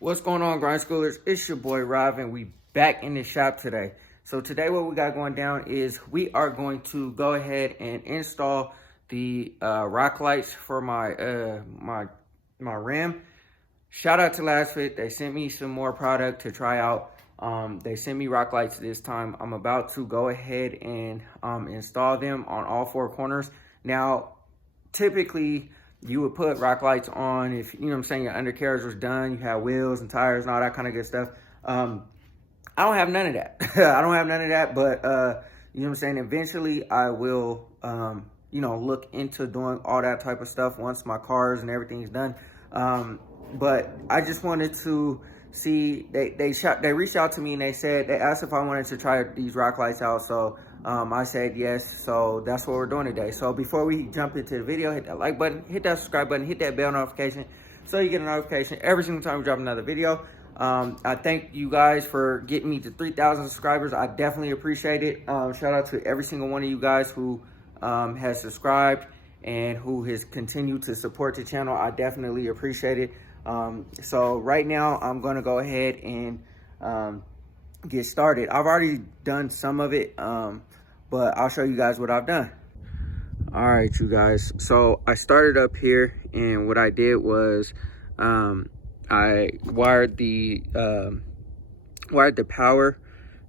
What's going on, grind schoolers? It's your boy Rob, and we back in the shop today. So today what we got going down is we are going to go ahead and install the rock lights for my rim. Shout out to Lasfit. They sent me some more product to try out. They sent me rock lights this time. I'm about to go ahead and install them on all four corners. Now, typically you would put rock lights on if, you know what I'm saying, your undercarriage was done, you have wheels and tires and all that kind of good stuff. I don't have none of that. I don't have none of that, but you know what I'm saying, eventually I will you know, look into doing all that type of stuff once my cars and everything's done. But I just wanted to see, they reached out to me and they asked if I wanted to try these rock lights out. So I said yes, so that's what we're doing today. So before we jump into the video, hit that like button, hit that subscribe button, hit that bell notification so you get a notification every single time we drop another video. I thank you guys for getting me to 3,000 subscribers. I definitely appreciate it. Shout out to every single one of you guys who has subscribed and who has continued to support the channel. I definitely appreciate it. So right now I'm going to go ahead and get started. I've already done some of it, but I'll show you guys what I've done. All right, you guys. So I started up here, and what I did was I wired the power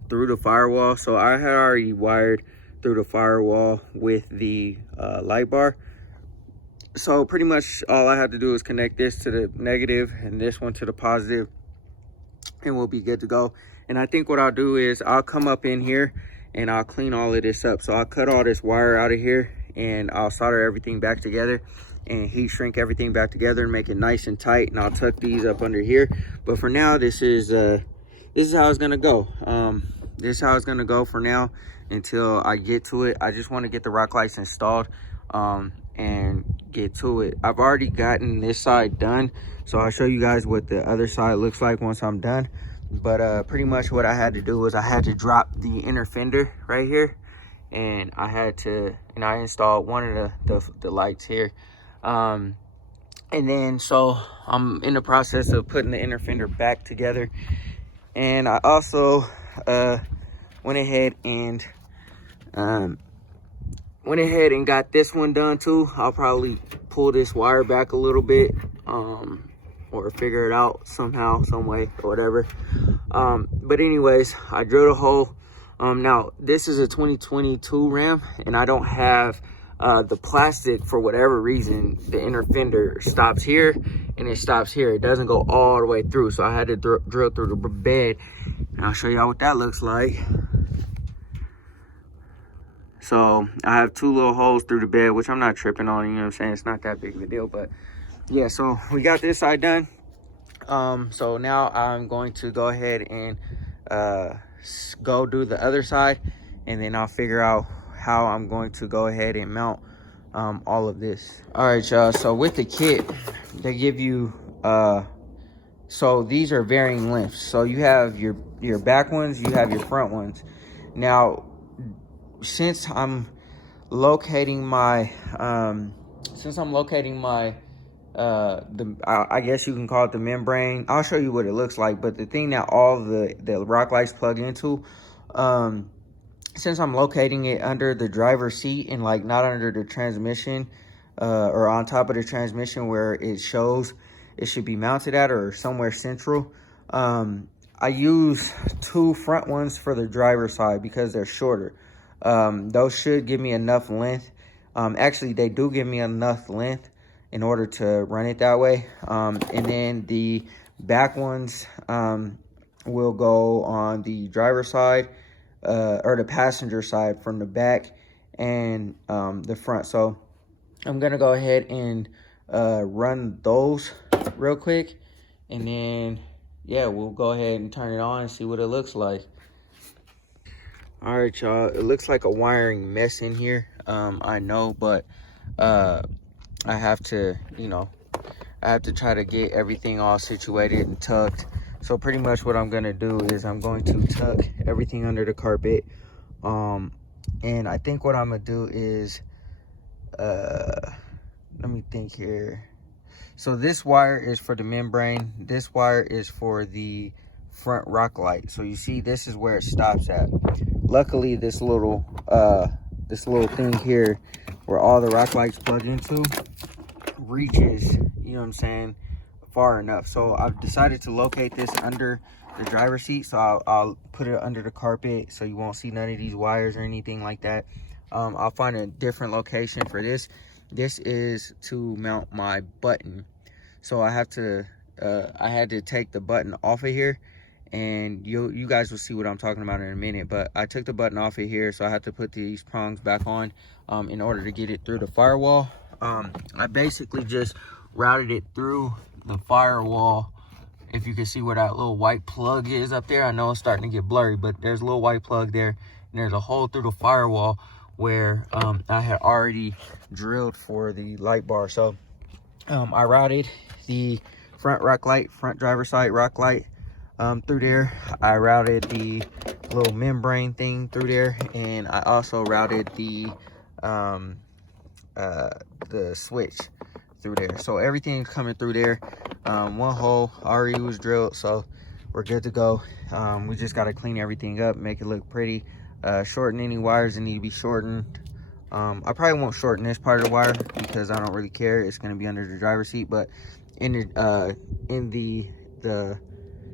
through the firewall. So I had already wired through the firewall with the light bar. So pretty much all I have to do is connect this to the negative and this one to the positive, and we'll be good to go. And I think what I'll do is I'll come up in here and I'll clean all of this up. So I'll cut all this wire out of here and I'll solder everything back together and heat shrink everything back together and make it nice and tight. And I'll tuck these up under here. But for now, this is how it's gonna go. This is how it's gonna go for now until I get to it. I just want to get the rock lights installed and get to it. I've already gotten this side done, so I'll show you guys what the other side looks like once I'm done. But pretty much what I had to do was I had to drop the inner fender right here, and I installed one of the lights here. And then so I'm in the process of putting the inner fender back together, and I also went ahead and got this one done too. I'll probably pull this wire back a little bit or figure it out somehow, some way or whatever. But anyways, I drilled a hole. Now this is a 2022 Ram, and I don't have the plastic for whatever reason. The inner fender stops here and it stops here. It doesn't go all the way through, so I had to drill through the bed, and I'll show y'all what that looks like. So I have two little holes through the bed, which I'm not tripping on, you know what I'm saying? It's not that big of a deal, but yeah, so we got this side done. So now I'm going to go ahead and go do the other side, and then I'll figure out how I'm going to go ahead and mount all of this. All right, y'all, so with the kit, they give you, so these are varying lengths. So you have your back ones, you have your front ones. Now, since I'm locating my I guess you can call it the membrane. I'll show you what it looks like, but the thing that all the rock lights plug into, since I'm locating it under the driver's seat and like not under the transmission or on top of the transmission where it shows it should be mounted at, or somewhere central, I use two front ones for the driver's side because they're shorter. Those should give me enough length. Actually, they do give me enough length in order to run it that way. And then the back ones will go on the driver's side or the passenger side from the back and the front. So I'm gonna go ahead and run those real quick, and then yeah, we'll go ahead and turn it on and see what it looks like. All right, y'all, it looks like a wiring mess in here. I know, but I have to, you know, I have to try to get everything all situated and tucked. So pretty much what I'm gonna do is I'm going to tuck everything under the carpet. And I think what I'm gonna do is, let me think here. So this wire is for the membrane. This wire is for the front rock light. So you see, this is where it stops at. Luckily, this little thing here where all the rock lights plug into reaches, you know what I'm saying, far enough. So I've decided to locate this under the driver's seat. So I'll put it under the carpet so you won't see none of these wires or anything like that. I'll find a different location for this. This is to mount my button. So I had to take the button off of here, and you guys will see what I'm talking about in a minute. But I took the button off of here, so I have to put these prongs back on in order to get it through the firewall. I basically just routed it through the firewall. If you can see where that little white plug is up there, I know it's starting to get blurry, but there's a little white plug there, and there's a hole through the firewall where I had already drilled for the light bar. So I routed the front rock light, front driver side rock light through there. I routed the little membrane thing through there, and I also routed the switch through there. So everything's coming through there. One hole already was drilled, so we're good to go. We just got to clean everything up, make it look pretty, shorten any wires that need to be shortened. I probably won't shorten this part of the wire because I don't really care. It's going to be under the driver's seat, but in the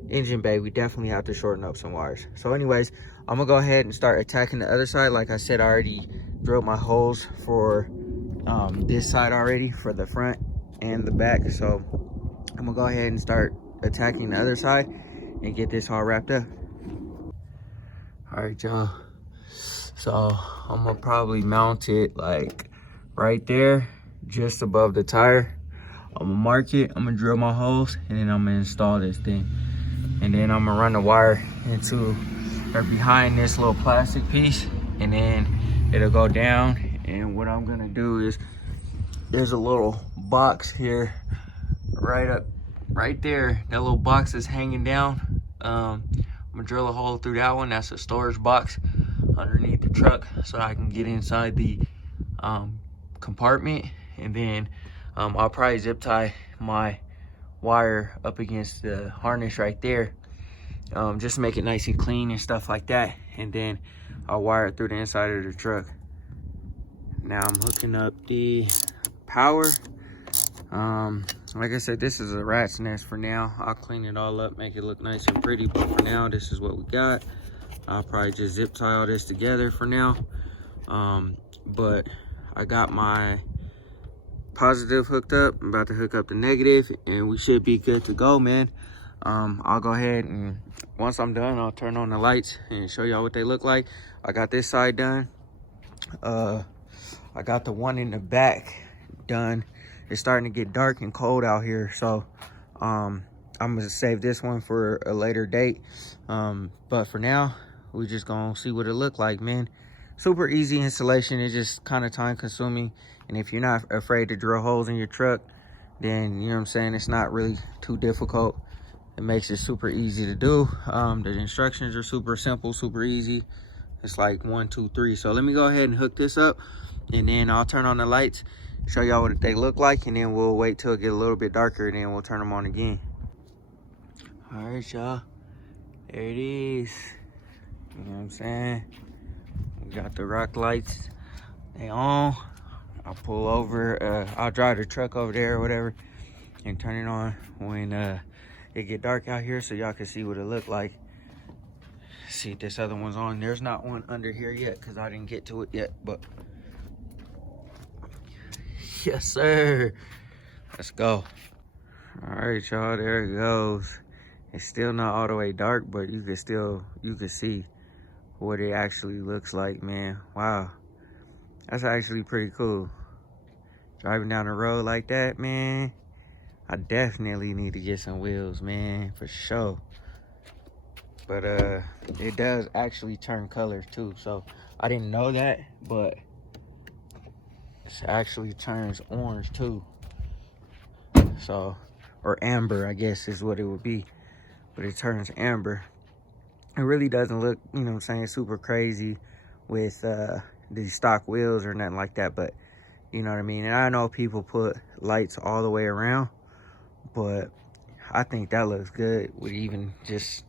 engine bay, we definitely have to shorten up some wires. So anyways, I'm gonna go ahead and start attacking the other side. Like I said, I already drilled my holes for this side already, for the front and the back. So I'm gonna go ahead and start attacking the other side and get this all wrapped up. All right, y'all. So I'm gonna probably mount it like right there, just above the tire. I'm gonna mark it, I'm gonna drill my holes, and then I'm gonna install this thing. And then I'm gonna run the wire into or behind this little plastic piece, and then it'll go down. And what I'm gonna do is, there's a little box here, right there. That little box is hanging down. I'm gonna drill a hole through that one. That's a storage box underneath the truck, so I can get inside the compartment. And then I'll probably zip tie my wire up against the harness right there, just to make it nice and clean and stuff like that. And then I'll wire it through the inside of the truck. Now I'm hooking up the power. Like I said, this is a rat's nest for now. I'll clean it all up, make it look nice and pretty, but for now, this is what we got. I'll probably just zip tie all this together for now. But I got my positive hooked up. I'm about to hook up the negative, and we should be good to go, man. I'll go ahead, and once I'm done, I'll turn on the lights and show y'all what they look like. I got this side done. I got the one in the back done. It's starting to get dark and cold out here, so I'm gonna save this one for a later date. But for now, we just gonna see what it look like, man. Super easy installation. It's just kind of time consuming, and if you're not afraid to drill holes in your truck, then you know what I'm saying, it's not really too difficult. It makes it super easy to do. The instructions are super simple, super easy. It's like 1, 2, 3. So let me go ahead and hook this up, and then I'll turn on the lights, show y'all what they look like, and then we'll wait till it get a little bit darker, and then we'll turn them on again. All right, y'all, there it is. You know what I'm saying? We got the rock lights, they on. I'll pull over, I'll drive the truck over there or whatever and turn it on when it get dark out here, so y'all can see what it look like. See if this other one's on. There's not one under here yet because I didn't get to it yet, but yes, sir. Let's go. All right, y'all, there it goes. It's still not all the way dark, but you can see what it actually looks like, man. Wow, that's actually pretty cool. Driving down the road like that, man, I definitely need to get some wheels, man, for sure. But it does actually turn colors too, so I didn't know that, but it actually turns orange too. So, or amber, I guess is what it would be, but it turns amber. It really doesn't look, you know what I'm saying, super crazy with these stock wheels or nothing like that, but you know what I mean. And I know people put lights all the way around, but I think that looks good with even just,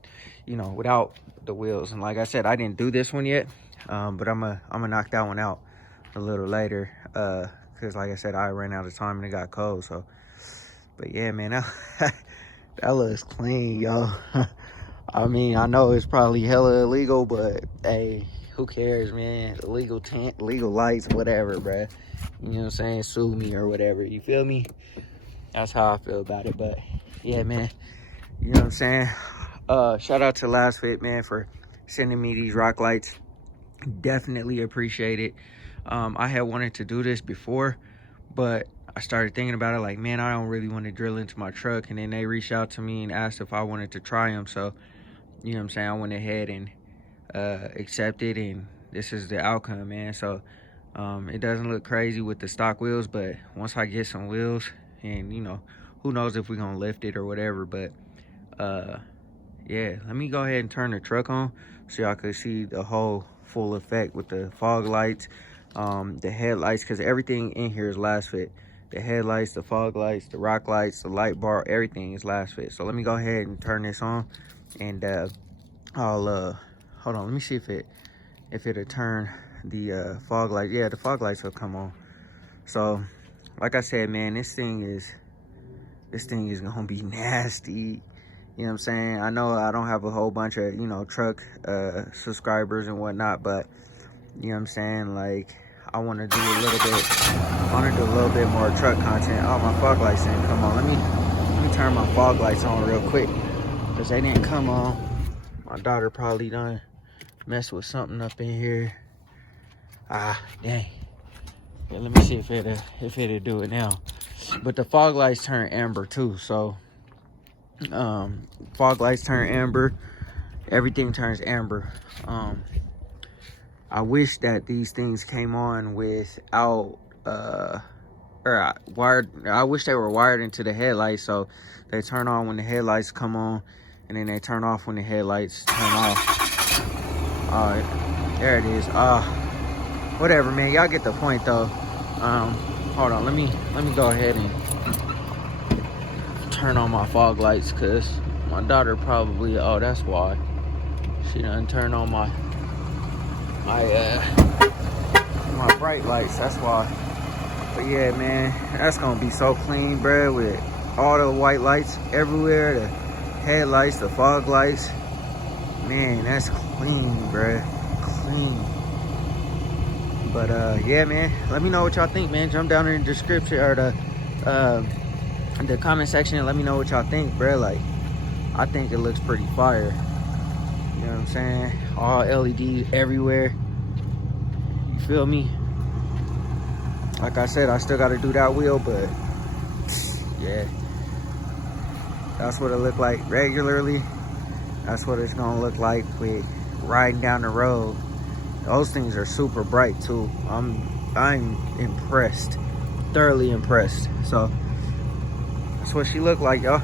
you know, without the wheels. And like I said, I didn't do this one yet, but I'm gonna knock that one out a little later, because like I said, I ran out of time and it got cold. So, but yeah, man, that looks clean, yo. I mean, I know it's probably hella illegal, but hey, who cares, man? Illegal tent, legal lights, whatever, bruh. You know what I'm saying? Sue me or whatever. You feel me? That's how I feel about it. But yeah, man. You know what I'm saying? Shout out to Lasfit, man, for sending me these rock lights. Definitely appreciate it. I had wanted to do this before, but I started thinking about it like, man, I don't really want to drill into my truck. And then they reached out to me and asked if I wanted to try them. So, you know what I'm saying? I went ahead and accepted, and this is the outcome, man. So it doesn't look crazy with the stock wheels, but once I get some wheels, and you know, who knows if we're gonna lift it or whatever. But yeah, let me go ahead and turn the truck on so y'all can see the whole full effect with the fog lights, the headlights, because everything in here is Lasfit. The headlights, the fog lights, the rock lights, the light bar, everything is Lasfit. So let me go ahead and turn this on, and I'll hold on, let me see if it'll turn the fog light. Yeah, the fog lights will come on. So like I said, man, this thing is gonna be nasty. You know what I'm saying? I know I don't have a whole bunch of, you know, truck subscribers and whatnot, but you know what I'm saying, like, I want to do a little bit more truck content. Oh, my fog lights didn't come on. Let me turn my fog lights on real quick, because they didn't come on. My daughter probably done messed with something up in here. Ah, dang. Yeah, let me see if it'll do it now. But the fog lights turn amber too, so fog lights turn amber, everything turns amber. I wish that these things came on without wired. I wish they were wired into the headlights, so they turn on when the headlights come on, and then they turn off when the headlights turn off. All right, there it is. Whatever, man, y'all get the point though. Hold on, let me go ahead and turn on my fog lights, because my daughter probably, oh, that's why she done turned on my bright lights. That's why. But yeah, man, that's gonna be so clean, bro, with all the white lights everywhere, the headlights, the fog lights. Man, that's clean, bro, clean. But yeah, man, let me know what y'all think, man. Jump down in the description or the comment section and let me know what y'all think, bro. Like, I think it looks pretty fire. You know what I'm saying? All LEDs everywhere. You feel me? Like I said, I still got to do that wheel, but yeah, that's what it look like regularly. That's what it's gonna look like with riding down the road. Those things are super bright too. I'm impressed, thoroughly impressed. So that's what she looked like, y'all.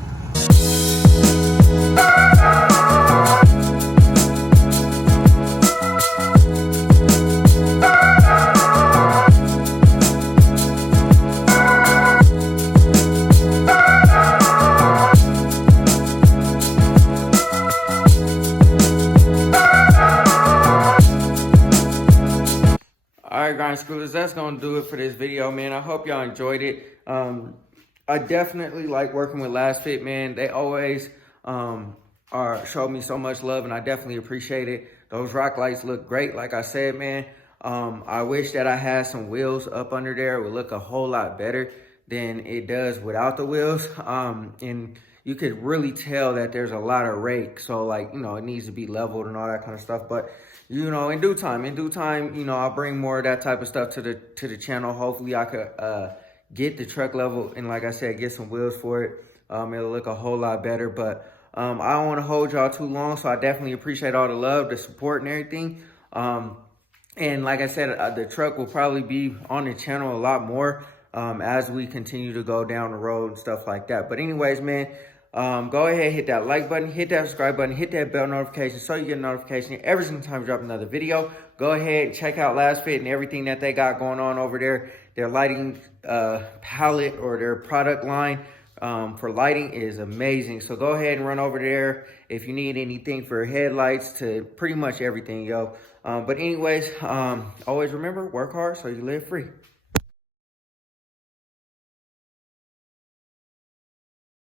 All right, grind schoolers, that's gonna do it for this video, man. I hope y'all enjoyed it. I definitely like working with Lasfit, man. They always show me so much love, and I definitely appreciate it. Those rock lights look great, like I said, man. I wish that I had some wheels up under there. It would look a whole lot better than it does without the wheels. And you could really tell that there's a lot of rake. So, like, you know, it needs to be leveled and all that kind of stuff. But, you know, in due time, you know, I'll bring more of that type of stuff to the channel. Hopefully I could get the truck level and, like I said, get some wheels for it. It'll look a whole lot better. But I don't want to hold y'all too long, so I definitely appreciate all the love, the support, and everything. And like I said, the truck will probably be on the channel a lot more as we continue to go down the road and stuff like that. But anyways, man, go ahead, hit that like button, hit that subscribe button, hit that bell notification so you get a notification every single time we drop another video. Go ahead and check out Lasfit and everything that they got going on over there. Their lighting palette or their product line for lighting is amazing. So go ahead and run over there if you need anything for headlights to pretty much everything, yo. But anyways, always remember, work hard so you live free.